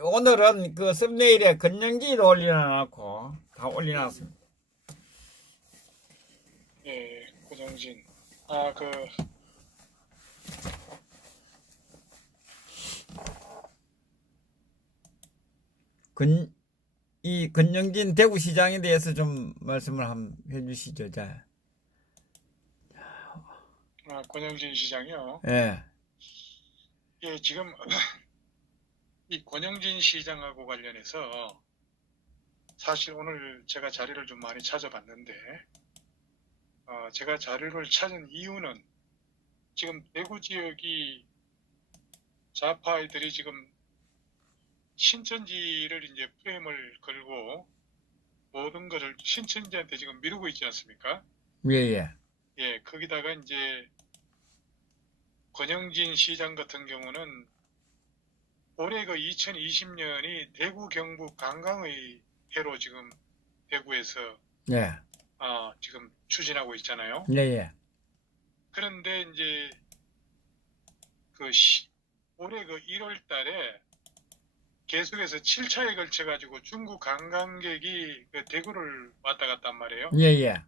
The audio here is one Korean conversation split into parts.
오늘은 그 썸네일에 건영지도 올려놨고, 다 올려놨습니다. 예, 고정진. 이 건영진 대구시장에 대해서 좀 말씀을 한번 해주시죠, 자. 권영진 시장이요. 예, 예, 지금 이 권영진 시장하고 관련해서 사실 오늘 제가 자료를 좀 많이 찾아봤는데, 제가 자료를 찾은 이유는 지금 대구 지역이 좌파들이 지금 신천지를 이제 프레임을 걸고 모든 것을 신천지한테 지금 미루고 있지 않습니까? 예, 예. 예, 거기다가 이제 권영진 시장 같은 경우는 올해 그 2020년이 대구 경북 관광의 해로 지금 대구에서 예, 지금 추진하고 있잖아요. 예, 예. 그런데 이제 올해 그 1월 달에 계속해서 7차에 걸쳐 가지고 중국 관광객이 그 대구를 왔다 갔단 말이에요. 예, 예.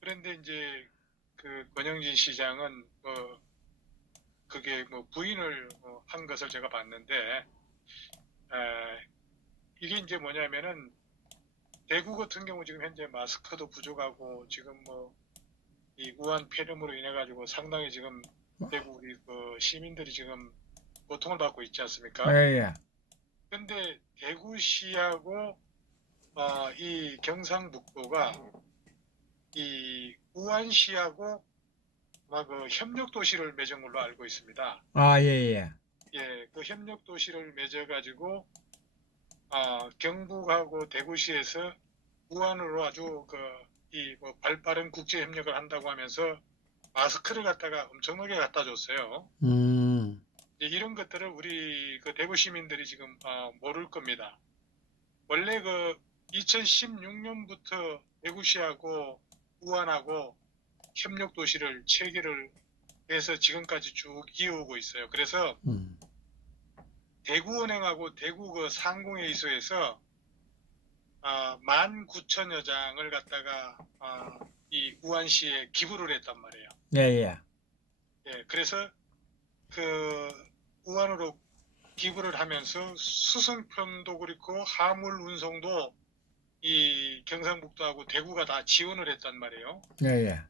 그런데 이제 그 권영진 시장은 그게 뭐 부인을 한 것을 제가 봤는데, 이게 이제 뭐냐면은 대구 같은 경우 지금 현재 마스크도 부족하고 지금 뭐 이 우한 폐렴으로 인해 가지고 상당히 지금 대구 우리 그 시민들이 지금 고통을 받고 있지 않습니까? 예, 예. 근데 대구시하고 이 경상북도가 이 우한시하고 그 협력 도시를 맺은 걸로 알고 있습니다. 아, 예, 예. 예, 그 협력 도시를 맺어 가지고 경북하고 대구시에서 우한으로 아주 뭐 발빠른 국제 협력을 한다고 하면서 마스크를 갖다가 엄청나게 갖다 줬어요. 이런 것들을 우리 그 대구 시민들이 지금 모를 겁니다. 원래 그 2016년부터 대구시하고 우한하고 협력 도시를 체계를 해서 지금까지 쭉 이어오고 있어요. 그래서 대구은행하고 대구 그 상공회의소에서 19,000여 장을 갖다가 이 우한시에 기부를 했단 말이에요. 예, 예. 예, 그래서 그 우한으로 기부를 하면서 수송편도 그렇고 화물 운송도 이 경상북도하고 대구가 다 지원을 했단 말이에요. 예, 예.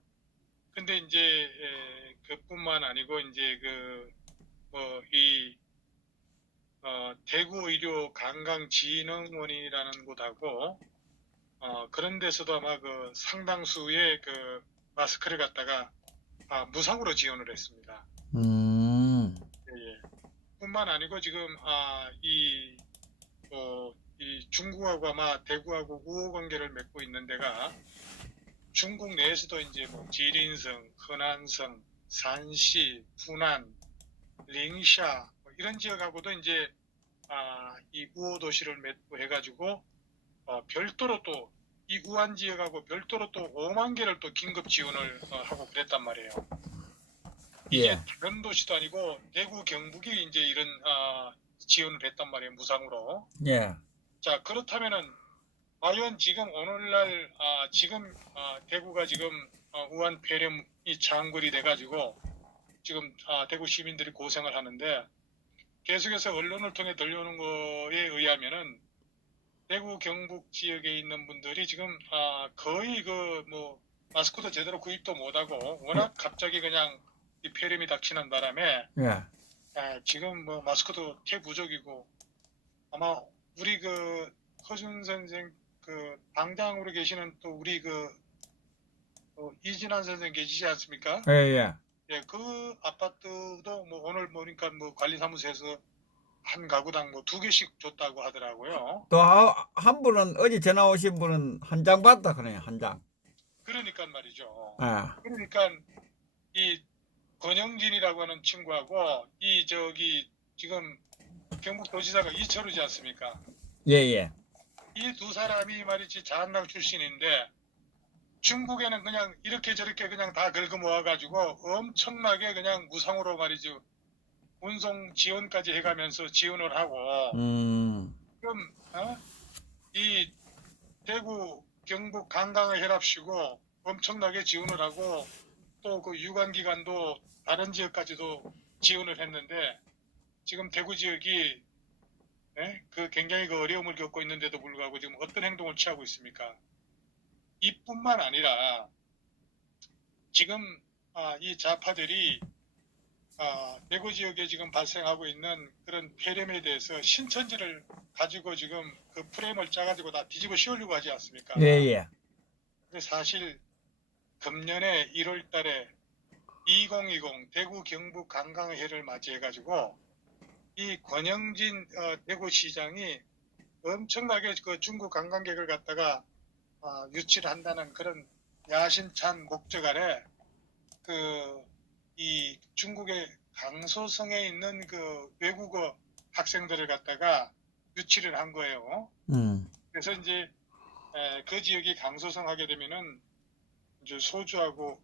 근데 이제 그뿐만 아니고 이제 대구 의료 관광진흥원이라는 곳하고 그런 데서도 아마 그 상당수의 그 마스크를 갖다가 무상으로 지원을 했습니다. 예. 뿐만 아니고 지금 이 중국하고 아마 대구하고 우호 관계를 맺고 있는 데가 중국 내에서도 이제 뭐 지린성, 허난성, 산시, 부난, 링샤 이런 지역하고도 이제 이 우호 도시를 맺고 해가지고 별도로 또 이 우한 지역하고 별도로 또 5만 개를 또 긴급 지원을 하고 그랬단 말이에요. 이게 예. 다른 도시도 아니고 대구 경북이 이제 이런 지원을 했단 말이에요, 무상으로. 예. 자, 그렇다면은 과연 지금 오늘날 지금 대구가 지금 우한 폐렴이 장거리 돼가지고 지금 대구 시민들이 고생을 하는데 계속해서 언론을 통해 들려오는 거에 의하면은 대구 경북 지역에 있는 분들이 지금 거의 뭐 마스크도 제대로 구입도 못하고 워낙 갑자기 그냥 이 폐렴이 닥치는 바람에 예. 지금 뭐 마스크도 태부족이고 아마 우리 그 허준 선생 그 당장으로 계시는 또 우리 이진환 선생 계시지 않습니까? 예, 예. 예, 그 아파트도 뭐 오늘 보니까 뭐 관리사무소에서 한 가구당 뭐 2개씩 줬다고 하더라고요. 또 한 분은 어제 전화 오신 분은 한 장 받다 그래요, 한 장. 그러니까 말이죠. 예. 그러니까 이 권영진이라고 하는 친구하고 지금 경북도지사가 이철우지 않습니까? 예, 예. 이 두 사람이 말이지 자한당 출신인데 중국에는 그냥 이렇게 저렇게 그냥 다 긁어 모아가지고 엄청나게 그냥 무상으로 말이죠. 운송 지원까지 해가면서 지원을 하고 그럼 이 대구 경북 강강을 혈합시고 엄청나게 지원을 하고 또 그 유관기관도 다른 지역까지도 지원을 했는데 지금 대구 지역이 그 굉장히 그 어려움을 겪고 있는데도 불구하고 지금 어떤 행동을 취하고 있습니까? 이뿐만 아니라 지금 이 좌파들이 대구 지역에 지금 발생하고 있는 그런 폐렴에 대해서 신천지를 가지고 지금 그 프레임을 짜가지고 다 뒤집어 씌우려고 하지 않습니까? 예예. 근데 사실 금년에 1월 달에 2020 대구 경북 관광해를 맞이해가지고 이 권영진 대구시장이 엄청나게 그 중국 관광객을 갖다가 유치를 한다는 그런 야심찬 목적 아래 이 중국의 강소성에 있는 그 외국어 학생들을 갖다가 유치를 한 거예요. 그래서 이제 그 지역이 강소성 하게 되면은 이제 소주하고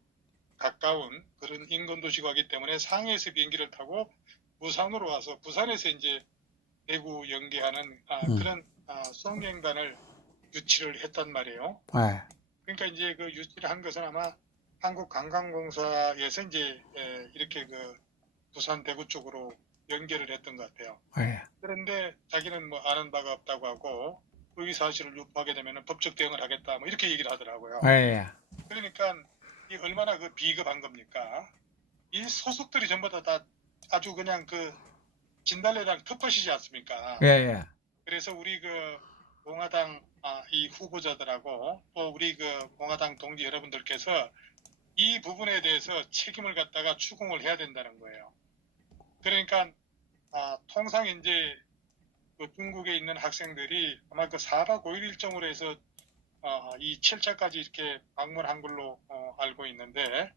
가까운 그런 인근 도시가 하기 때문에 상해에서 비행기를 타고 부산으로 와서 부산에서 이제 대구 연계하는 그런 송행단을 유치를 했단 말이에요. 그러니까 이제 그 유치를 한 것은 아마 한국관광공사에서 이제 이렇게 그 부산 대구 쪽으로 연결을 했던 것 같아요. 그런데 자기는 뭐 아는 바가 없다고 하고 이 사실을 유포하게 되면 법적 대응을 하겠다 뭐 이렇게 얘기를 하더라고요. 그러니까 이 얼마나 그 비겁한 겁니까? 이 소속들이 전부 다 아주 그냥 그 진달래랑 텃밭이지 않습니까? 그래서 우리 그 공화당 이 후보자들하고 또 우리 그 공화당 동지 여러분들께서 이 부분에 대해서 책임을 갖다가 추궁을 해야 된다는 거예요. 그러니까 통상 이제 그 중국에 있는 학생들이 아마 그 4박 5일 일정으로 해서 이 7차까지 이렇게 방문한 걸로 알고 있는데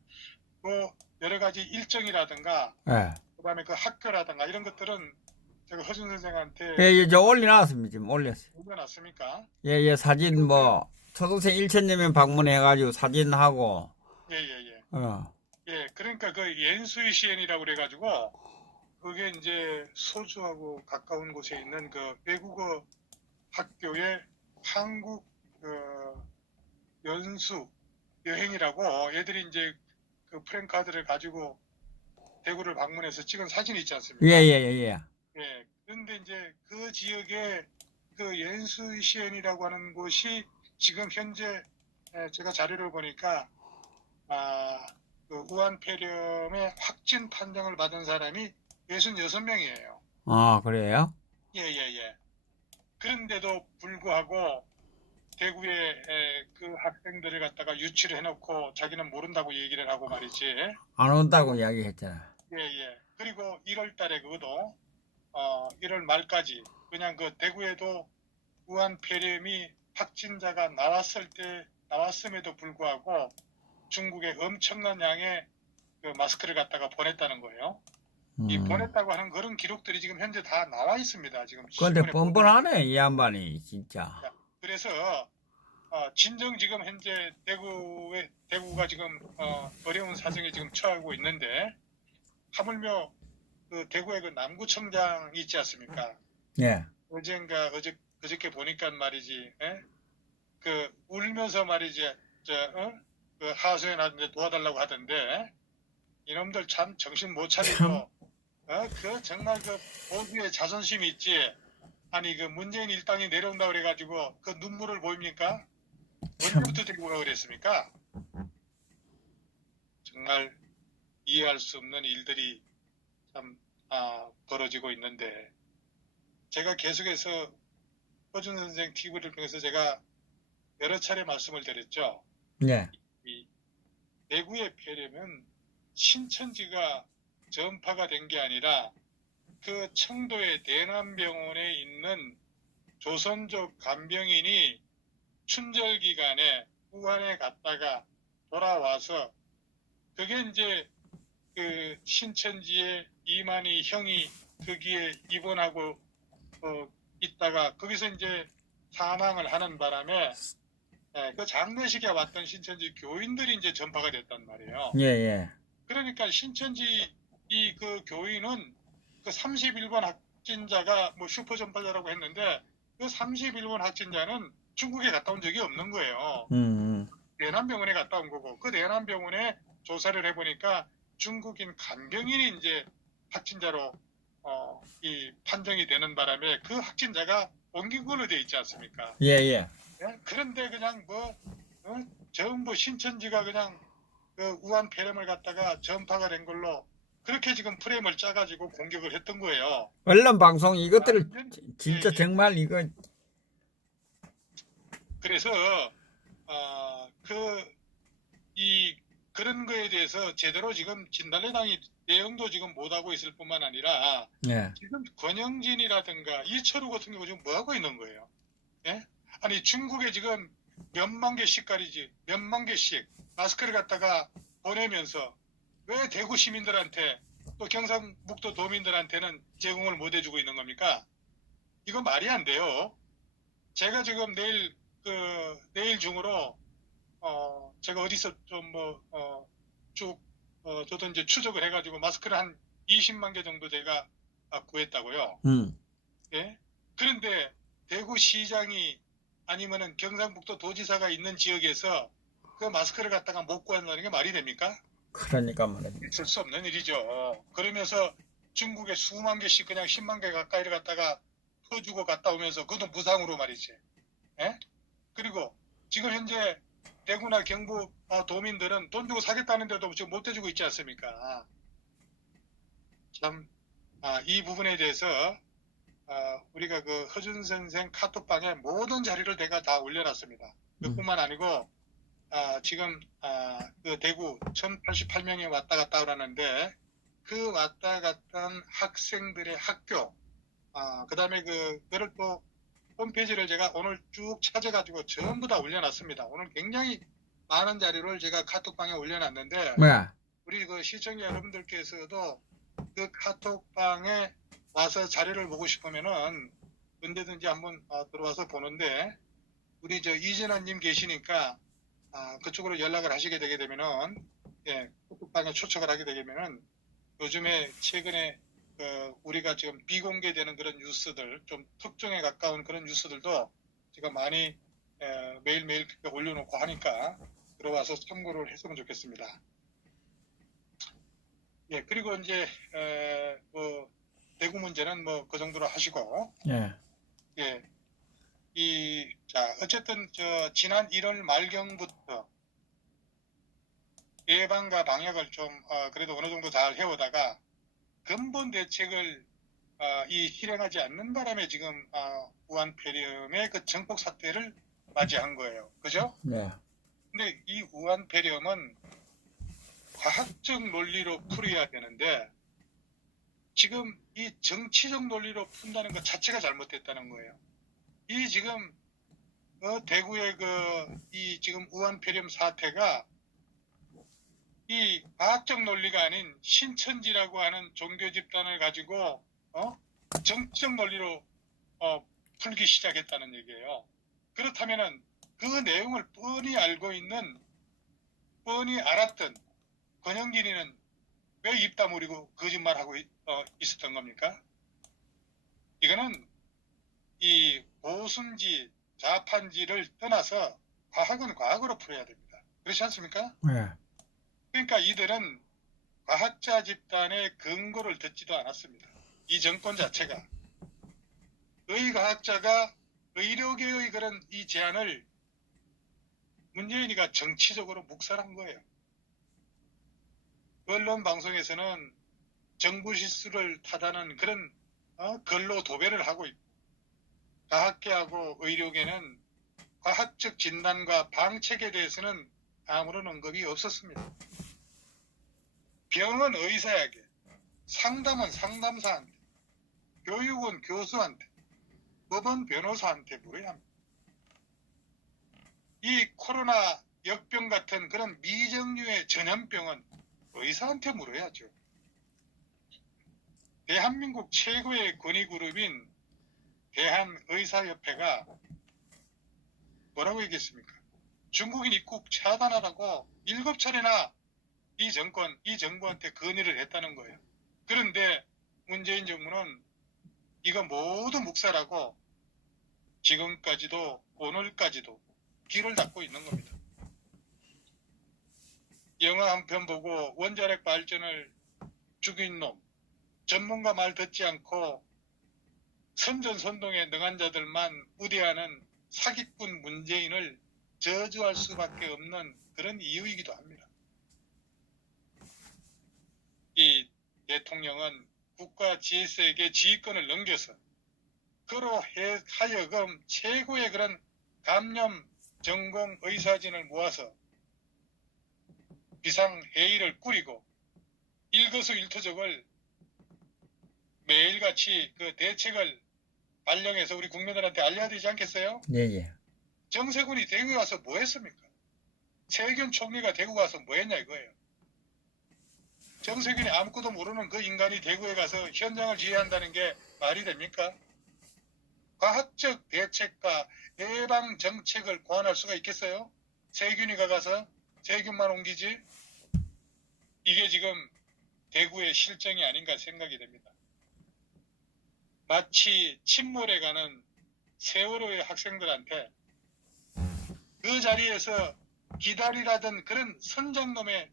또 여러 가지 일정이라든가 그다음에 그 학교라든가 이런 것들은 제가 허준 선생한테 예, 저 올려놨습니다. 지금 올렸어요. 올려놨습니까? 예, 사진 뭐 초등생 1,000명 방문해가지고 사진하고. 예, 그러니까 그 연수의 시엔이라고 그래가지고 그게 이제 소주하고 가까운 곳에 있는 그 외국어 학교의 한국 연수 여행이라고 애들이 이제 그 프랭카드를 가지고 대구를 방문해서 찍은 사진이 있지 않습니까? 예. 그런데 이제 그 지역에 그 연수시엔이라고 하는 곳이 지금 현재 제가 자료를 보니까 그 우한폐렴의 확진 판정을 받은 사람이 66명이에요. 그래요? 예. 그런데도 불구하고 대구에 그 학생들을 갖다가 유치를 해놓고 자기는 모른다고 얘기를 하고 말이지. 안 온다고 이야기했잖아. 예. 그리고 1월 달에 그것도 1월 말까지 그냥 그 대구에도 우한폐렴이 확진자가 나왔음에도 불구하고 중국에 엄청난 양의 그 마스크를 갖다가 보냈다는 거예요. 이 보냈다고 하는 그런 기록들이 지금 현재 다 나와 있습니다. 지금. 근데 뻔뻔하네 이 양반이 진짜. 그래서 진정 지금 현재 대구가 지금 어려운 사정에 지금 처하고 있는데 하물며 그 대구의 그 남구청장 있지 않습니까? 예. 어젠가 어저께 보니까 말이지, 그 울면서 말이지, 그 하소연하는데 도와달라고 하던데 이놈들 참 정신 못 차리고, 그 정말 그 보수의 자존심이 있지. 아니 그 문재인 일당이 내려온다 그래가지고 그 눈물을 보입니까? 언제부터 대구가 그랬습니까? 정말 이해할 수 없는 일들이 참 벌어지고 있는데 제가 계속해서 허준 선생 TV를 통해서 제가 여러 차례 말씀을 드렸죠. 네. 이 대구의 폐렴은 신천지가 전파가 된 게 아니라 그 청도의 대남병원에 있는 조선족 간병인이 춘절 기간에 우한에 갔다가 돌아와서 그게 이제 그 신천지의 이만희 형이 거기에 입원하고 있다가 거기서 이제 사망을 하는 바람에 그 장례식에 왔던 신천지 교인들이 이제 전파가 됐단 말이에요. 예. 그러니까 신천지 이 그 교인은 그 31번 확진자가 뭐 슈퍼 전파자라고 했는데 그 31번 확진자는 중국에 갔다 온 적이 없는 거예요. 대남병원에 갔다 온 거고 그 대남병원에 조사를 해보니까 중국인 간병인이 이제 확진자로 이 판정이 되는 바람에 그 확진자가 옮긴 걸로 돼 있지 않습니까? 예, 예. 예? 그런데 그냥 전부 신천지가 그냥 그 우한 폐렴을 갖다가 전파가 된 걸로 그렇게 지금 프레임을 짜가지고 공격을 했던 거예요. 언론 방송 이것들을 진짜 예, 예. 정말 이거 그래서 그런 거에 대해서 제대로 지금 진달래당이 대응도 지금 못하고 있을 뿐만 아니라 예. 지금 권영진이라든가 이철우 같은 경우 지금 뭐 하고 있는 거예요? 예? 아니 중국에 지금 몇만 개씩 가리지 몇만 개씩 마스크를 갖다가 보내면서 왜 대구 시민들한테 또 경상북도 도민들한테는 제공을 못 해주고 있는 겁니까? 이거 말이 안 돼요. 제가 지금 내일 중으로 제가 어디서 좀 저도 이제 추적을 해가지고 마스크를 한 20만 개 정도 제가 구했다고요. 예? 그런데 대구시장이 아니면은 경상북도 도지사가 있는 지역에서 그 마스크를 갖다가 못 구한다는 게 말이 됩니까? 그러니까 말입니다. 있을 수 없는 일이죠. 그러면서 중국에 수만 개씩 그냥 10만 개 가까이를 갖다가 퍼주고 갔다 오면서 그것도 무상으로 말이지. 예? 그리고 지금 현재 대구나 경북 도민들은 돈 주고 사겠다는데도 지금 못 해주고 있지 않습니까? 참, 이 부분에 대해서 우리가 그 허준 선생 카톡방에 모든 자료를 내가 다 올려놨습니다. 그뿐만 아니고 지금 그 대구 1088명이 왔다 갔다 하라는데 그 왔다 갔다 한 학생들의 학교 그 다음에 그거를 또 홈페이지를 제가 오늘 쭉 찾아가지고 전부 다 올려놨습니다. 오늘 굉장히 많은 자료를 제가 카톡방에 올려놨는데 네. 우리 그 시청자 여러분들께서도 그 카톡방에 와서 자료를 보고 싶으면은 언제든지 한번 들어와서 보는데 우리 저 이진아님 계시니까 그쪽으로 연락을 하시게 되게 되면은 예, 카톡방에 초청을 하게 되면은 요즘에 최근에 우리가 지금 비공개되는 그런 뉴스들 좀 특종에 가까운 그런 뉴스들도 제가 많이 매일매일 올려놓고 하니까 들어와서 참고를 했으면 좋겠습니다. 예, 그리고 이제 대구 문제는 뭐 그 정도로 하시고 예. 예, 자 어쨌든 지난 1월 말경부터 예방과 방역을 좀 그래도 어느 정도 잘 해오다가 근본 대책을 실행하지 않는 바람에 지금 우한 폐렴의 그 정폭 사태를 맞이한 거예요. 그죠? 네. 근데 이 우한 폐렴은 과학적 논리로 풀어야 되는데 지금 이 정치적 논리로 푼다는 것 자체가 잘못됐다는 거예요. 이 지금 대구의 이 지금 우한 폐렴 사태가 이 과학적 논리가 아닌 신천지라고 하는 종교 집단을 가지고 정치적 논리로 풀기 시작했다는 얘기예요. 그렇다면은 그 내용을 뻔히 알았던 권영진이는 왜 입 다물고 거짓말하고 있었던 겁니까? 이거는 이 보수인지 좌파인지를 떠나서 과학은 과학으로 풀어야 됩니다. 그렇지 않습니까? 네. 그러니까 이들은 과학자 집단의 근거를 듣지도 않았습니다. 이 정권 자체가 의과학자가 의료계의 그런 이 제안을 문재인이가 정치적으로 묵살한 거예요. 언론 방송에서는 정부 실수를 타다는 그런 근로 도배를 하고 있고 과학계하고 의료계는 과학적 진단과 방책에 대해서는 아무런 언급이 없었습니다. 병은 의사에게, 상담은 상담사한테, 교육은 교수한테, 법은 변호사한테 물어야 합니다. 이 코로나 역병 같은 그런 미정유의 전염병은 의사한테 물어야죠. 대한민국 최고의 권위그룹인 대한의사협회가 뭐라고 얘기했습니까? 중국인 입국 차단하라고 7차례나 이 정부한테 건의를 했다는 거예요. 그런데 문재인 정부는 이거 모두 묵살하고 지금까지도 오늘까지도 길을 닫고 있는 겁니다. 영화 한 편 보고 원자력 발전을 죽인 놈, 전문가 말 듣지 않고 선전선동에 능한 자들만 우대하는 사기꾼 문재인을 저주할 수밖에 없는 그런 이유이기도 합니다. 이 대통령은 국가 질서에게 지휘권을 넘겨서 그로 하여금 최고의 그런 감염 전공 의사진을 모아서 비상회의를 꾸리고 일거수일투족을 매일같이 그 대책을 발령해서 우리 국민들한테 알려야 되지 않겠어요? 예. 정세균이 대구에 와서 뭐 했습니까? 최규현 총리가 대구 가서 뭐 했냐 이거예요. 정세균이 아무것도 모르는 그 인간이 대구에 가서 현장을 지휘한다는 게 말이 됩니까? 과학적 대책과 예방 정책을 고안할 수가 있겠어요? 세균이가 가서 세균만 옮기지? 이게 지금 대구의 실정이 아닌가 생각이 됩니다. 마치 침몰해 가는 세월호의 학생들한테 그 자리에서 기다리라던 그런 선장놈의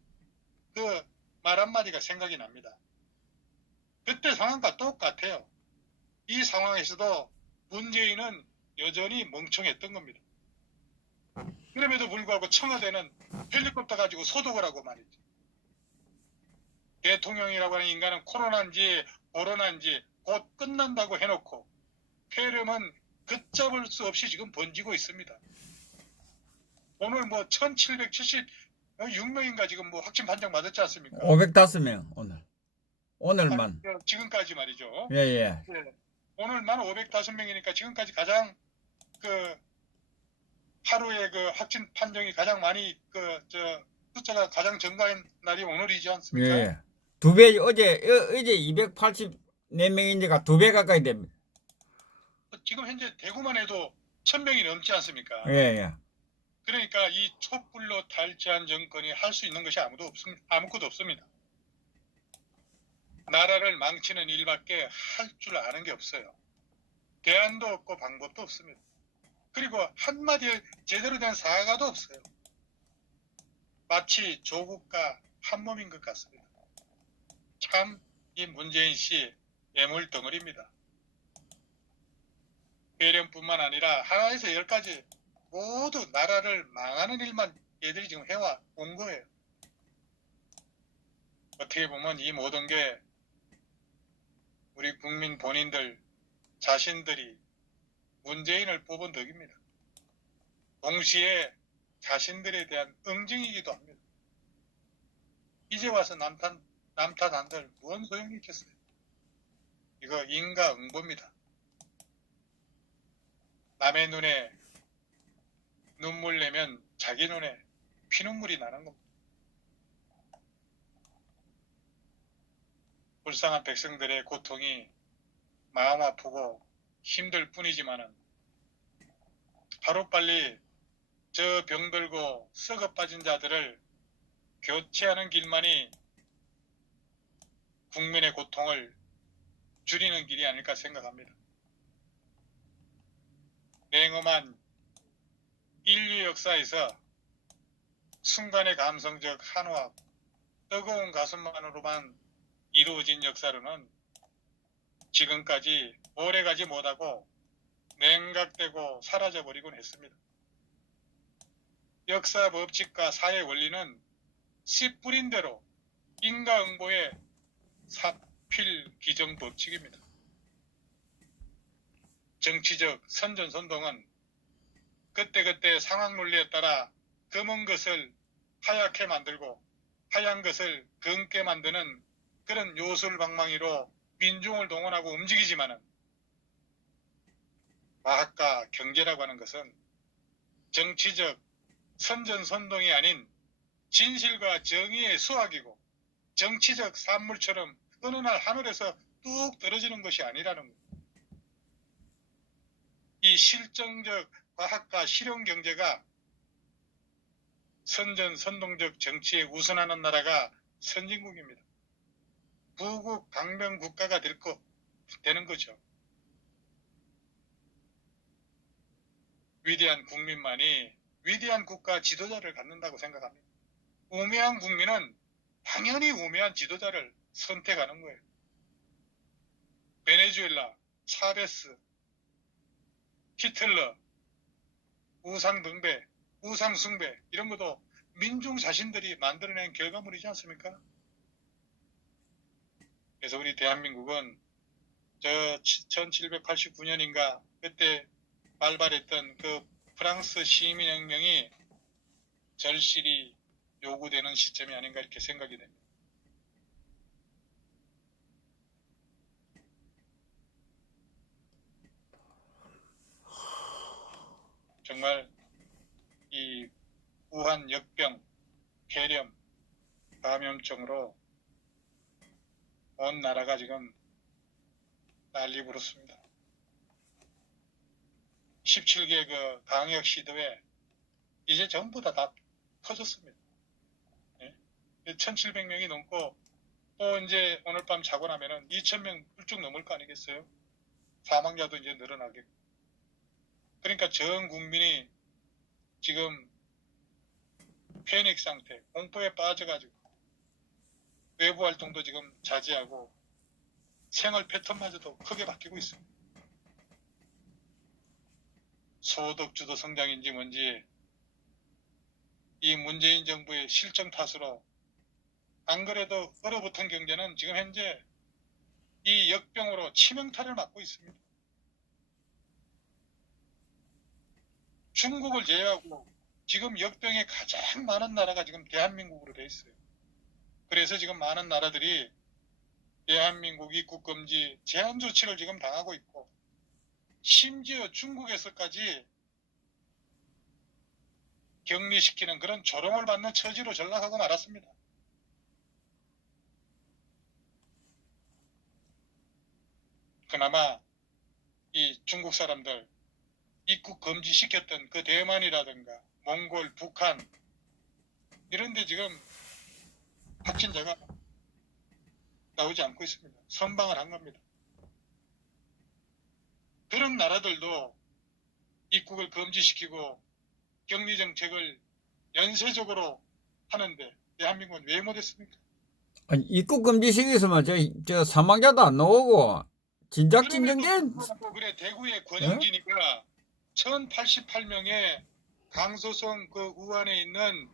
그 말 한마디가 생각이 납니다. 그때 상황과 똑같아요. 이 상황에서도 문재인은 여전히 멍청했던 겁니다. 그럼에도 불구하고 청와대는 헬리콥터 가지고 소독을 하고 말이죠. 대통령이라고 하는 인간은 코로나인지 곧 끝난다고 해놓고 폐렴은 걷잡을 수 없이 지금 번지고 있습니다. 오늘 뭐 1776명인가 지금 뭐 확진 판정 맞았지 않습니까? 505명 오늘만. 지금까지 말이죠. 예. 네. 오늘만 505명이니까 지금까지 가장 그 하루에 그 확진 판정이 가장 많이 숫자가 가장 증가한 날이 오늘이지 않습니까? 예. 2배, 어제 284명인데가 2배 가까이 됩니다. 지금 현재 대구만 해도 1000명이 넘지 않습니까? 예. 그러니까 이 촛불로 탈취한 정권이 할 수 있는 것이 아무것도 없습니다. 나라를 망치는 일밖에 할 줄 아는 게 없어요. 대안도 없고 방법도 없습니다. 그리고 한마디 제대로 된 사과도 없어요. 마치 조국과 한 몸인 것 같습니다. 참 이 문재인 씨 예물덩어리입니다. 배련뿐만 아니라 하나에서 10가지 모두 나라를 망하는 일만 얘들이 지금 해온 거예요. 어떻게 보면 이 모든 게 우리 국민 본인들 자신들이 문재인을 뽑은 덕입니다. 동시에 자신들에 대한 응징이기도 합니다. 이제 와서 남탓한들 뭔 소용이 있겠어요? 이거 인과응보입니다. 남의 눈에 눈물 내면 자기 눈에 피눈물이 나는 겁니다. 불쌍한 백성들의 고통이 마음 아프고 힘들 뿐이지만은 하루빨리 저 병들고 썩어 빠진 자들을 교체하는 길만이 국민의 고통을 줄이는 길이 아닐까 생각합니다. 냉엄한 인류 역사에서 순간의 감성적 한호와 뜨거운 가슴만으로만 이루어진 역사로는 지금까지 오래가지 못하고 냉각되고 사라져버리곤 했습니다. 역사 법칙과 사회 원리는 씨 뿌린 대로 인과응보의 사필귀정 법칙입니다. 정치적 선전선동은 그때그때 상황 논리에 따라 검은 것을 하얗게 만들고 하얀 것을 검게 만드는 그런 요술방망이로 민중을 동원하고 움직이지만은 과학과 경제라고 하는 것은 정치적 선전선동이 아닌 진실과 정의의 수학이고 정치적 산물처럼 어느 날 하늘에서 뚝 떨어지는 것이 아니라는 겁니다. 이 실정적 과학과 실용경제가 선전선동적 정치에 우선하는 나라가 선진국입니다. 부국 강명 국가가 되는 거죠. 위대한 국민만이 위대한 국가 지도자를 갖는다고 생각합니다. 우매한 국민은 당연히 우매한 지도자를 선택하는 거예요. 베네수엘라, 차베스, 히틀러, 우상등배, 우상숭배 이런 것도 민중 자신들이 만들어낸 결과물이지 않습니까? 그래서 우리 대한민국은 저 1789년인가 그때 발발했던 그 프랑스 시민혁명이 절실히 요구되는 시점이 아닌가 이렇게 생각이 됩니다. 정말 이 우한 역병, 폐렴, 감염증으로 온 나라가 지금 난리 부르습니다. 17개 그 방역 시도에 이제 전부 다 터졌습니다. 예? 1700명이 넘고 또 이제 오늘 밤 자고 나면은 2000명 훌쩍 넘을 거 아니겠어요? 사망자도 이제 늘어나게. 그러니까 전 국민이 지금 패닉 상태, 공포에 빠져가지고 외부 활동도 지금 자제하고 생활 패턴마저도 크게 바뀌고 있습니다. 소득주도 성장인지 뭔지 이 문재인 정부의 실정 탓으로 안 그래도 얼어붙은 경제는 지금 현재 이 역병으로 치명타를 맞고 있습니다. 중국을 제외하고 지금 역병에 가장 많은 나라가 지금 대한민국으로 돼 있어요. 그래서 지금 많은 나라들이 대한민국 입국 금지 제한 조치를 지금 당하고 있고 심지어 중국에서까지 격리시키는 그런 조롱을 받는 처지로 전락하고 말았습니다. 그나마 이 중국 사람들 입국 금지시켰던 그 대만이라든가 몽골, 북한 이런 데 지금 확진자가 나오지 않고 있습니다. 선방을 한 겁니다. 그런 나라들도 입국을 금지시키고 격리 정책을 연쇄적으로 하는데 대한민국은 왜 못했습니까? 아니, 입국 금지 시기에서만 저 사망자도 안 나오고 진작 진정된 그래 대구의 권영진이가 1088명의 강소성 그 우한에 있는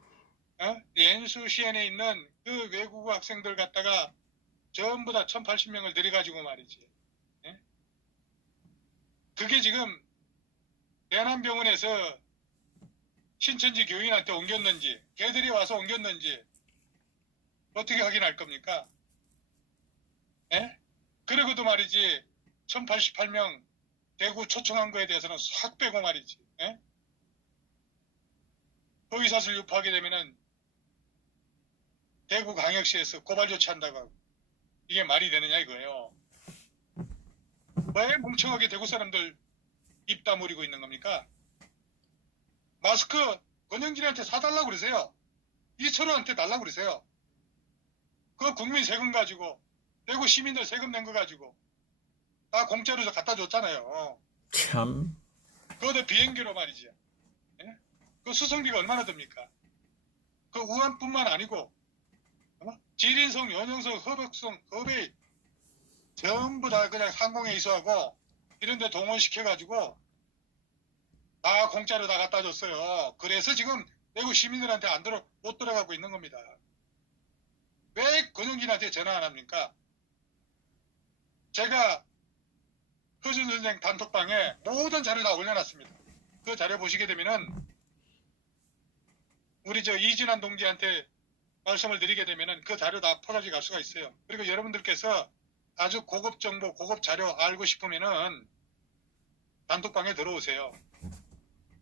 연수시안에 있는 그 외국어 학생들 갖다가 전부 다 1080명을 들여가지고 말이지. 예? 그게 지금 대한병원에서 신천지 교인한테 옮겼는지 걔들이 와서 옮겼는지 어떻게 확인할 겁니까? 예? 그리고도 말이지 1088명 대구 초청한 거에 대해서는 싹 빼고 말이지. 예? 허위사실 유포하게 되면은 대구 광역시에서 고발 조치한다고 하고 이게 말이 되느냐 이거예요. 왜 멍청하게 대구 사람들 입 다물이고 있는 겁니까? 마스크 권영진한테 사달라고 그러세요. 이철호한테 달라고 그러세요. 그 국민 세금 가지고 대구 시민들 세금 낸 거 가지고 다 공짜로 갖다 줬잖아요. 참. 그것도 비행기로 말이지. 예? 그 수송비가 얼마나 듭니까? 그 우한뿐만 아니고 지린성, 연영성, 허벅성, 허베이 전부 다 그냥 상공에 이수하고 이런 데 동원시켜가지고 다 공짜로 다 갖다 줬어요. 그래서 지금 대구 시민들한테 못 들어가고 있는 겁니다. 왜 권영진한테 전화 안 합니까? 제가 허준 선생 단톡방에 모든 자료 다 올려놨습니다. 그 자료 보시게 되면은 우리 이진환 동지한테 말씀을 드리게 되면은 그 자료 다 퍼가지고 갈 수가 있어요. 그리고 여러분들께서 아주 고급 정보, 고급 자료 알고 싶으면은 단톡방에 들어오세요.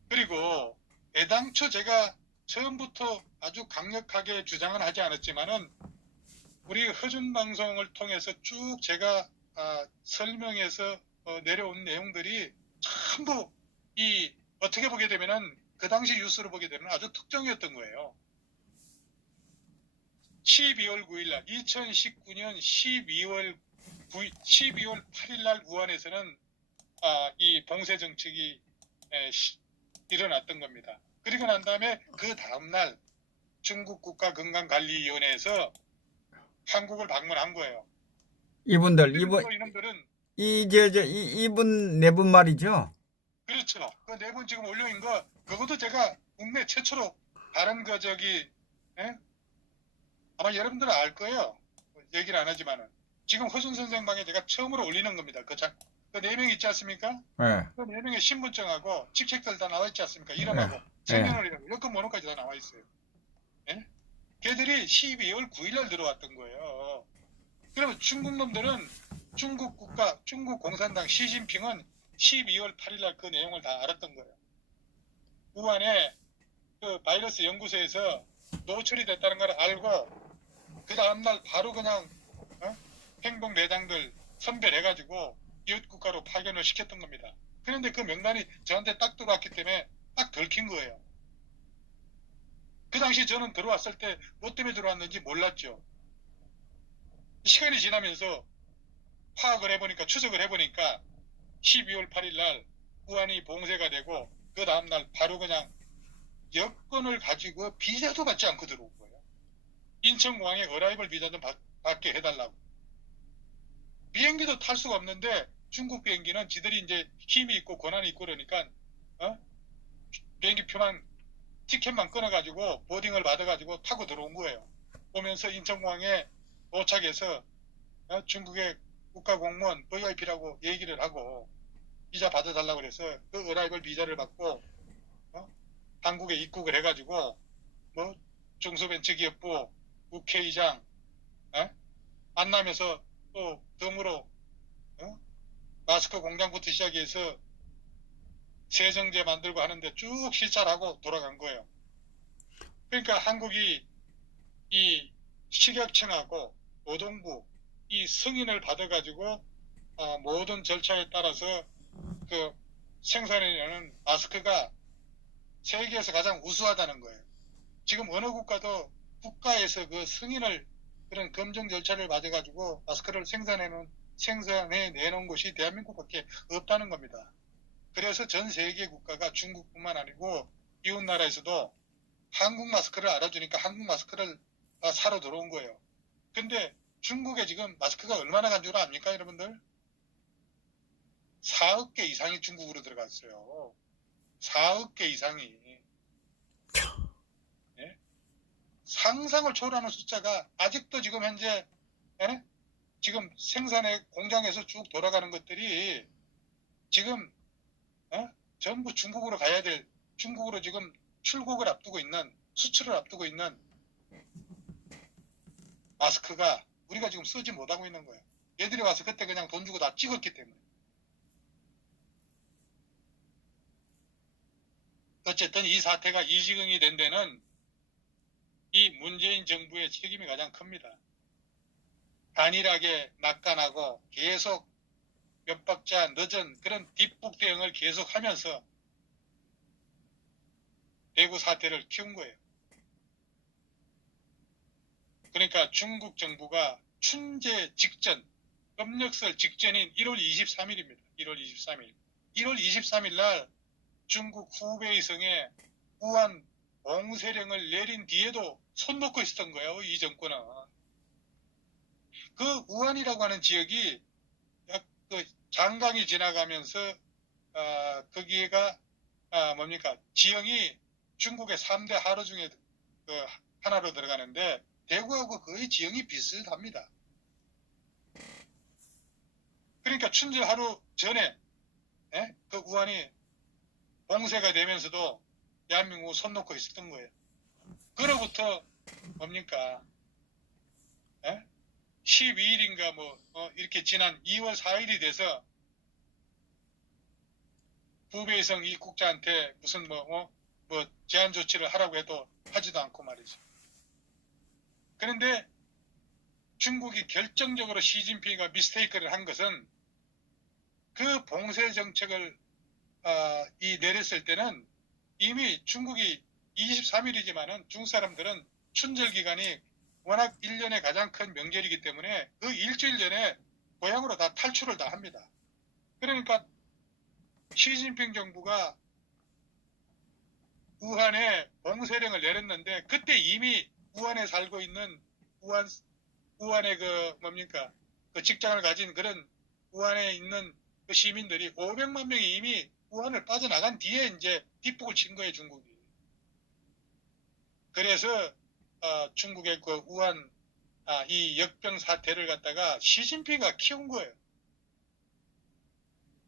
그리고 애당초 제가 처음부터 아주 강력하게 주장은 하지 않았지만은 우리 허준 방송을 통해서 쭉 제가 설명해서 내려온 내용들이 전부 어떻게 보게 되면은 그 당시 뉴스로 보게 되면 아주 특정이었던 거예요. 12월 9일 날 2019년 12월 8일 날 우한에서는 이 봉쇄 정책이 일어났던 겁니다. 그리고 난 다음에 그 다음 날 중국 국가건강관리위원회에서 한국을 방문한 거예요. 이분들, 이놈들은 이분 네 분 말이죠? 그렇죠. 그 네 분 지금 올려인 거 그것도 제가 국내 최초로 다른 아마 여러분들은 알 거예요. 얘기를 안 하지만은 지금 허준 선생 방에 제가 처음으로 올리는 겁니다. 그 네 명 있지 않습니까? 네. 그 네 명의 신분증하고 직책들 다 나와 있지 않습니까? 이름하고 생년월일하고 여권 번호까지 다 나와 있어요. 예? 걔들이 12월 9일 날 들어왔던 거예요. 그러면 중국 놈들은 중국 공산당 시진핑은 12월 8일 날 그 내용을 다 알았던 거예요. 우한에 그 바이러스 연구소에서 노출이 됐다는 걸 알고 그 다음날 바로 그냥 행동 내장들 선별해가지고 이웃 국가로 파견을 시켰던 겁니다. 그런데 그 명단이 저한테 딱 들어왔기 때문에 딱 들킨 거예요. 그 당시 저는 들어왔을 때 뭐 때문에 들어왔는지 몰랐죠. 시간이 지나면서 파악을 해보니까 추적을 해보니까 12월 8일 날 우한이 봉쇄가 되고 그 다음날 바로 그냥 여권을 가지고 비자도 받지 않고 들어온 거예요. 인천공항에 어라이벌 비자 좀 받게 해달라고. 비행기도 탈 수가 없는데 중국 비행기는 지들이 이제 힘이 있고 권한이 있고 그러니까 비행기 표만 티켓만 끊어가지고 보딩을 받아가지고 타고 들어온 거예요. 오면서 인천공항에 도착해서 중국의 국가공무원 VIP라고 얘기를 하고 비자 받아달라고 그래서 그 어라이벌 비자를 받고 한국에 입국을 해가지고 뭐 중소벤처기업부 국회의장 만나면서 또 덤으로 마스크 공장부터 시작해서 세정제 만들고 하는데 쭉 실찰하고 돌아간 거예요. 그러니까 한국이 이 식약청하고 노동부 이 승인을 받아가지고 모든 절차에 따라서 그 생산해내는 마스크가 세계에서 가장 우수하다는 거예요. 지금 어느 국가도 국가에서 그 승인을 그런 검증 절차를 받아가지고 마스크를 생산해내는 곳이 대한민국밖에 없다는 겁니다. 그래서 전 세계 국가가 중국뿐만 아니고 이웃 나라에서도 한국 마스크를 알아주니까 한국 마스크를 사러 들어온 거예요. 근데 중국에 지금 마스크가 얼마나 간 줄 압니까, 여러분들? 4억 개 이상이 중국으로 들어갔어요. 4억 개 이상이. 예? 상상을 초월하는 숫자가 아직도 지금 현재 지금 생산의 공장에서 쭉 돌아가는 것들이 지금 전부 중국으로 가야 될, 중국으로 지금 출국을 앞두고 있는, 수출을 앞두고 있는 마스크가 우리가 지금 쓰지 못하고 있는 거예요. 얘들이 와서 그때 그냥 돈 주고 다 찍었기 때문에. 어쨌든 이 사태가 이지경이 된 데는 이 문재인 정부의 책임이 가장 큽니다. 단일하게 낙관하고 계속 몇 박자 늦은 그런 뒷북 대응을 계속하면서 대구 사태를 키운 거예요. 그러니까 중국 정부가 춘제 직전, 협력설 직전인 1월 23일입니다. 1월 23일. 1월 23일 날 중국 후베이성에 우한 봉쇄령을 내린 뒤에도 손 놓고 있었던 거예요. 이 정권은. 그 우한이라고 하는 지역이 그 장강이 지나가면서 거기가 뭡니까? 지형이 중국의 3대 하루 중에 그 하나로 들어가는데 대구하고 거의 지형이 비슷합니다. 그러니까 춘제 하루 전에 그 우한이 봉쇄가 되면서도 대한민국 손 놓고 있었던 거예요. 그로부터 뭡니까? 12일인가 이렇게 지난 2월 4일이 돼서 후베이성 입국자한테 무슨 제한 조치를 하라고 해도 하지도 않고 말이죠. 그런데 중국이 결정적으로 시진핑이가 미스테이크를 한 것은 그 봉쇄 정책을 내렸을 때는 이미 중국이 23일이지만은 중국 사람들은 춘절 기간이 워낙 1년에 가장 큰 명절이기 때문에 그 일주일 전에 고향으로 다 탈출을 다 합니다. 그러니까 시진핑 정부가 우한에 봉쇄령을 내렸는데 그때 이미 우한에 살고 있는 우한의 그 뭡니까 그 직장을 가진 그런 우한에 있는 그 시민들이 500만 명이 이미 우한을 빠져나간 뒤에 이제 뒷북을 친 거예요, 중국이. 그래서 중국의 그 우한 이 역병 사태를 갖다가 시진핑이가 키운 거예요.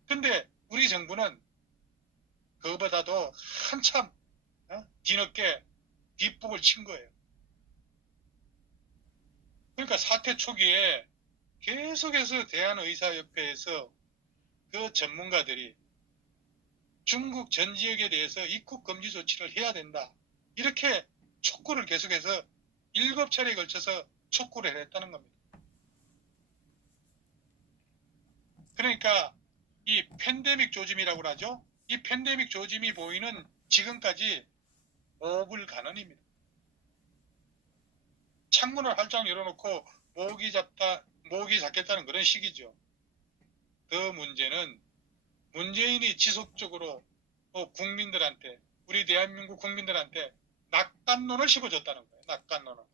근데 우리 정부는 그거보다도 한참 뒤늦게 뒷북을 친 거예요. 그러니까 사태 초기에 계속해서 대한의사협회에서 그 전문가들이 중국 전 지역에 대해서 입국 금지 조치를 해야 된다. 이렇게 촉구를 계속해서 7차례에 걸쳐서 촉구를 했다는 겁니다. 그러니까 이 팬데믹 조짐이라고 하죠. 이 팬데믹 조짐이 보이는 지금까지 오불간언입니다. 창문을 활짝 열어놓고 모기 잡겠다는 그런 식이죠. 그 문제는 문재인이 지속적으로 국민들한테, 우리 대한민국 국민들한테 낙관론을 씹어줬다는 거예요. 낙관론을.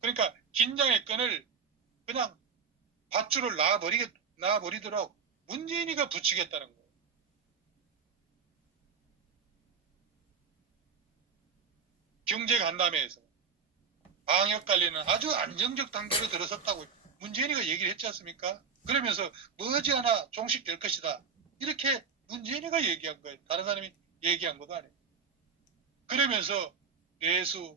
그러니까 긴장의 끈을 그냥 밧줄을 놔버리도록 문재인이가 붙이겠다는 거예요. 경제간담회에서 방역관리는 아주 안정적 단계로 들어섰다고 문재인이가 얘기를 했지 않습니까? 그러면서 머지않아 종식될 것이다. 이렇게 문재인이가 얘기한 거예요. 다른 사람이 얘기한 것도 아니에요. 그러면서 내수,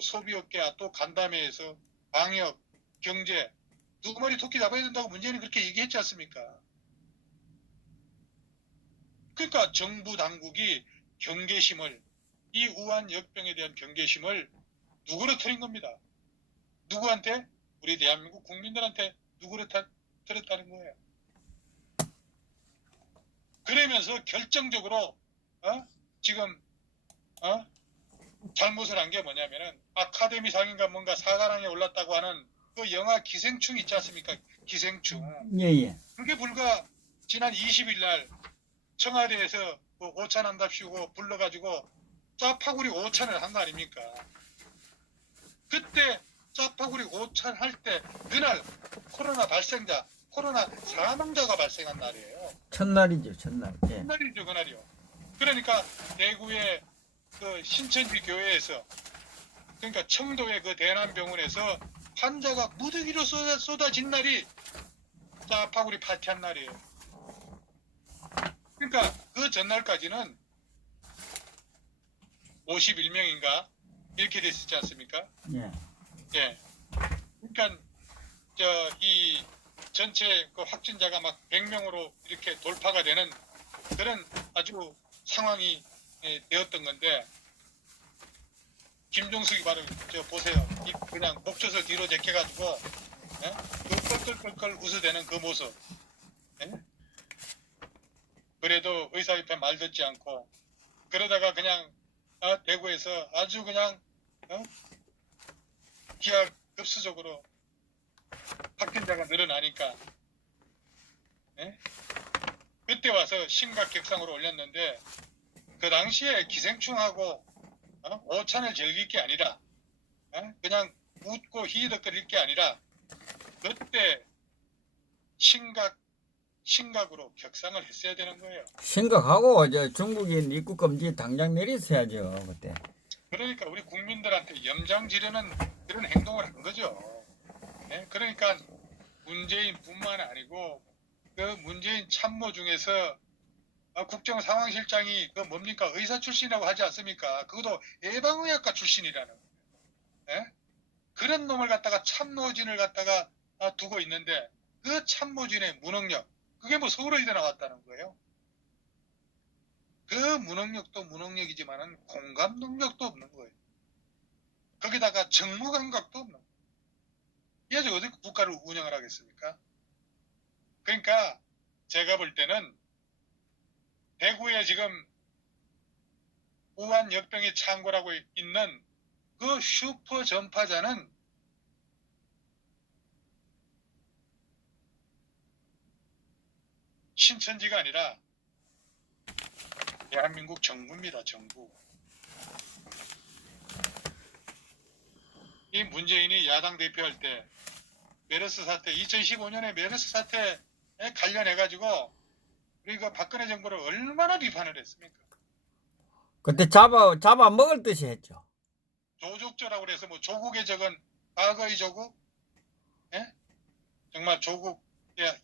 소비업계와 또 간담회에서 방역, 경제, 두 마리 토끼 잡아야 된다고 문재인이 그렇게 얘기했지 않습니까? 그러니까 정부 당국이 경계심을, 이 우한 역병에 대한 경계심을 누구로 틀린 겁니다. 누구한테? 우리 대한민국 국민들한테 누구로 틀었다는 거예요. 그러면서 결정적으로 지금 잘못을 한 게 뭐냐면은 아카데미상인가 뭔가 사관왕에 올랐다고 하는 그 영화 기생충 있지 않습니까? 기생충. 예예. 그게 불과 지난 20일 날 청와대에서 오찬한답시고 불러가지고 짜파구리 오찬을 한 거 아닙니까? 그때 짜파구리 오찬 할 때 그날 코로나 사망자가 발생한 날이에요. 첫날이죠, 첫날. 예. 첫날이죠, 그날이요. 그러니까 대구의 그 신천지 교회에서, 그러니까 청도의 그 대남병원에서 환자가 무더기로 쏟아진 날이 짜파구리 파티한 날이에요. 그러니까 그 전날까지는 51명인가 이렇게 됐었지 않습니까? 예. 예. 그러니까 이 전체 그 확진자가 막 100명으로 이렇게 돌파가 되는 그런 아주 상황이 되었던 건데, 김종숙이 바로 보세요. 그냥 목젖을 뒤로 제껴가지고 그 껄껄껄껄 웃어대는 그 모습. 예? 그래도 의사협회 말 듣지 않고 그러다가 그냥 대구에서 아주 그냥 기하급수적으로 확진자가 늘어나니까 그때 와서 심각격상으로 올렸는데, 그 당시에 기생충하고 오찬을 즐길 게 아니라 그냥 웃고 히덕거릴 게 아니라 그때 심각으로 격상을 했어야 되는 거예요. 심각하고 중국인 입국 금지 당장 내리셔야죠 그때. 그러니까 우리 국민들한테 염장 지르는 그런 행동을 한 거죠. 그러니까 문재인뿐만 아니고 그 문재인 참모 중에서 국정상황실장이 그 뭡니까 의사 출신이라고 하지 않습니까? 그것도 예방의학과 출신이라는 거예요. 그런 놈을 갖다가 참모진을 갖다가 두고 있는데 그 참모진의 무능력, 그게 뭐 서울의대 나왔다는 거예요. 그 무능력도 무능력이지만은 공감 능력도 없는 거예요. 거기다가 정무 감각도 없는 거예요. 이 아주 어디 국가를 운영을 하겠습니까? 그러니까 제가 볼 때는 대구에 지금 우한 역병이 창궐하고 있는 그 슈퍼 전파자는 신천지가 아니라 대한민국 정부입니다. 정부. 이 문재인이 야당 대표할 때 메르스 사태, 2015년에 메르스 사태에 관련해가지고 우리가 박근혜 정부를 얼마나 비판을 했습니까? 그때 잡아 먹을 듯이 했죠. 조국조라고 그래서 뭐 조국의 적은 과거의 조국, 예? 정말 조국,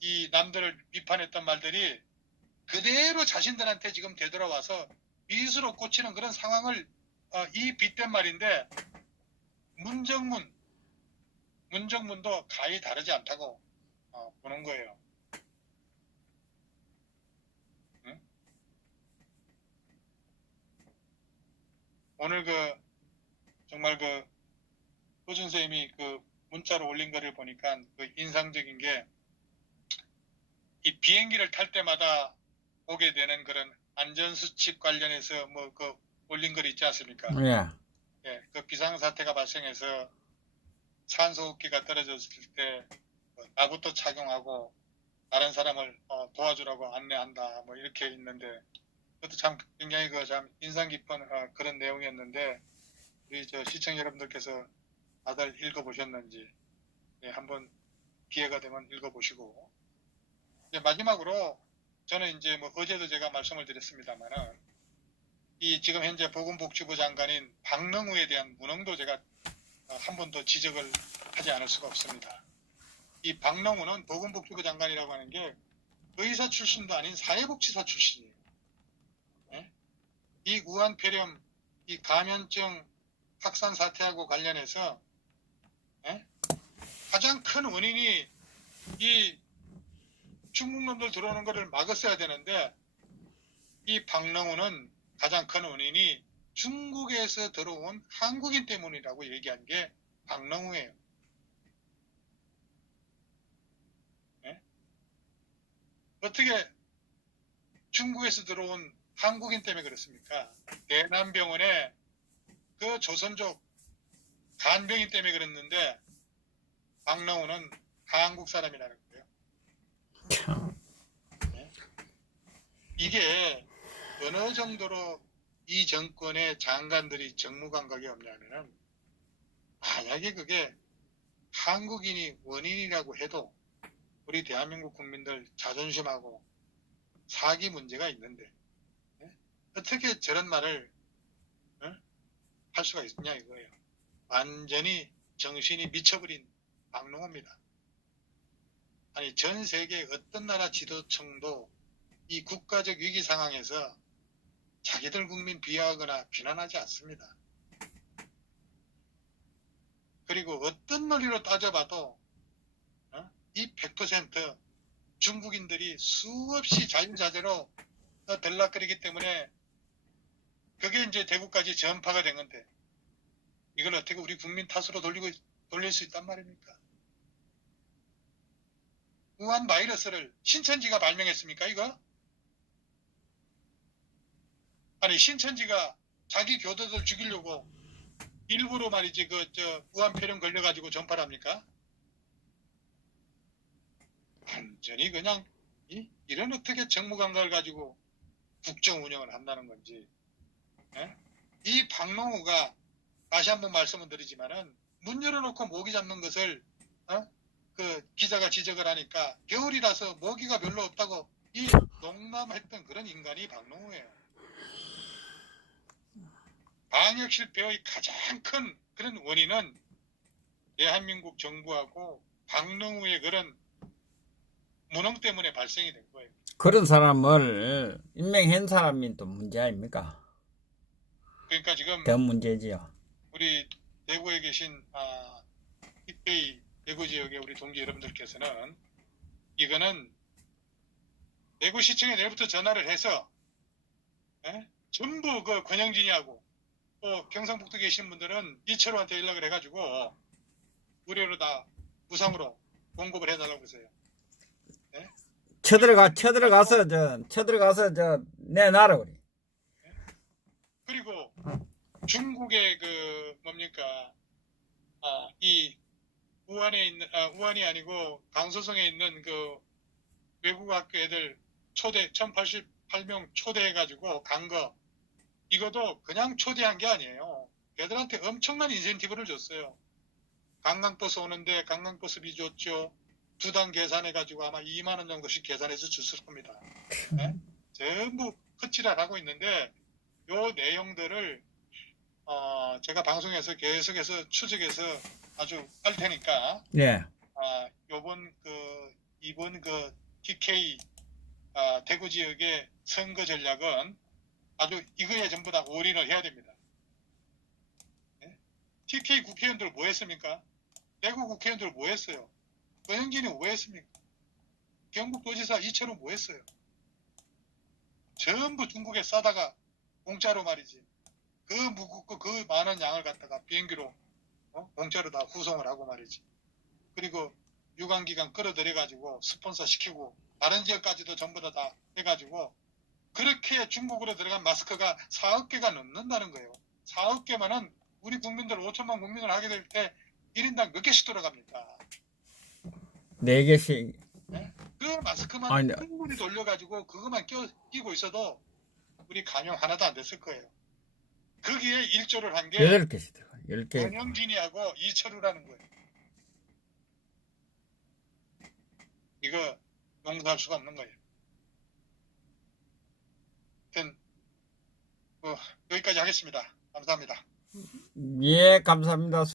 이 남들을 비판했던 말들이 그대로 자신들한테 지금 되돌아와서 빗으로 꽂히는 그런 상황을 이 빗댄 말인데 문정문도 가히 다르지 않다고 보는 거예요. 응? 오늘 정말 호준 선생님이 문자로 올린 거를 보니까 인상적인 게 이 비행기를 탈 때마다 보게 되는 그런 안전수칙 관련해서 올린 거 있지 않습니까? 예. 예, 비상사태가 발생해서 산소호흡기가 떨어졌을 때 나부터 착용하고 다른 사람을 도와주라고 안내한다 이렇게 있는데 그것도 참 굉장히 참 인상 깊은 그런 내용이었는데 우리 시청자 여러분들께서 다들 읽어보셨는지 한번 기회가 되면 읽어보시고 이제 마지막으로 저는 이제 어제도 제가 말씀을 드렸습니다만은 이 지금 현재 보건복지부 장관인 박능우에 대한 무능도 제가 한 번 더 지적을 하지 않을 수가 없습니다. 이 박능우는 보건복지부 장관이라고 하는 게 의사 출신도 아닌 사회복지사 출신이에요. 네? 이 우한폐렴, 이 감염증 확산 사태하고 관련해서 가장 큰 원인이 이 중국놈들 들어오는 것을 막았어야 되는데 이 박능우는 가장 큰 원인이 중국에서 들어온 한국인 때문이라고 얘기한 게 박능우예요. 네? 어떻게 중국에서 들어온 한국인 때문에 그렇습니까? 대남병원에 조선족 간병인 때문에 그랬는데 박능우는 한국 사람이라는 거예요. 네? 이게 어느 정도로 이 정권의 장관들이 정무감각이 없냐면은 만약에 그게 한국인이 원인이라고 해도 우리 대한민국 국민들 자존심하고 사기 문제가 있는데 어떻게 저런 말을 할 수가 있냐 이거예요. 완전히 정신이 미쳐버린 박능우입니다. 아니 전 세계 어떤 나라 지도층도 이 국가적 위기 상황에서 자기들 국민 비하하거나 비난하지 않습니다. 그리고 어떤 논리로 따져봐도 이 100% 중국인들이 수없이 자유자재로 들락거리기 때문에 그게 이제 대구까지 전파가 된 건데 이걸 어떻게 우리 국민 탓으로 돌릴 수 있단 말입니까? 우한 바이러스를 신천지가 발명했습니까 이거? 아니 신천지가 자기 교도들 죽이려고 일부러 말이지 우한폐렴 걸려가지고 전파를 합니까? 완전히 그냥 이런 어떻게 정무감각을 가지고 국정 운영을 한다는 건지. 이 박능우가 다시 한번 말씀을 드리지만은 문 열어놓고 모기 잡는 것을 기자가 지적을 하니까 겨울이라서 모기가 별로 없다고 이 농담했던 그런 인간이 박능우예요. 방역 실패의 가장 큰 그런 원인은 대한민국 정부하고 박능우의 그런 무능 때문에 발생이 된 거예요. 그런 사람을 임명한 사람이 또 문제 아닙니까? 그러니까 지금 더 문제지요. 우리 대구에 계신 이태희 대구 지역의 우리 동지 여러분들께서는 이거는 대구시청에 내일부터 전화를 해서 전부 권영진이하고 또 경상북도 계신 분들은 이철호한테 연락을 해가지고 무료로 다 무상으로 공급을 해달라고 그러세요. 쳐들어가서 내놔라 우리. 그리고 중국의 이 우한에 있는 우한이 아니고 강서성에 있는 외국 학교 애들 초대 1088명 초대해가지고 간 거 이것도 그냥 초대한 게 아니에요. 걔들한테 엄청난 인센티브를 줬어요. 관광버스 오는데 관광버스비 줬죠. 2당 계산해가지고 아마 2만 원 정도씩 계산해서 줬을 겁니다. 네? 전부 헛지랄하고 있는데 요 내용들을 제가 방송에서 계속해서 추적해서 아주 할 테니까 예. 이번 TK 대구 지역의 선거 전략은 아주 이거에 전부 다 올인을 해야 됩니다. 네? TK 국회의원들 뭐 했습니까? 대구 국회의원들 뭐 했어요? 권영진이 뭐 했습니까? 경북도지사 이철우 뭐 했어요? 전부 중국에 싸다가 공짜로 말이지. 그 무겁고 그 많은 양을 갖다가 비행기로 공짜로 다 후송을 하고 말이지. 그리고 유관기관 끌어들여가지고 스폰서 시키고 다른 지역까지도 전부 다 해가지고 그렇게 중국으로 들어간 마스크가 4억 개가 넘는다는 거예요. 4억 개면은 우리 국민들 5천만 국민을 하게 될 때 1인당 몇 개씩 돌아갑니까? 4개씩. 네? 그 마스크만 아니, 충분히 돌려가지고 그것만 끼고 있어도 우리 감염 하나도 안 됐을 거예요. 거기에 일조를 한 게 8개씩 들어가. 10개. 권영진이하고 이철우라는 거예요. 이거 용서할 수가 없는 거예요. 하여튼 여기까지 하겠습니다. 감사합니다. 예, 감사합니다.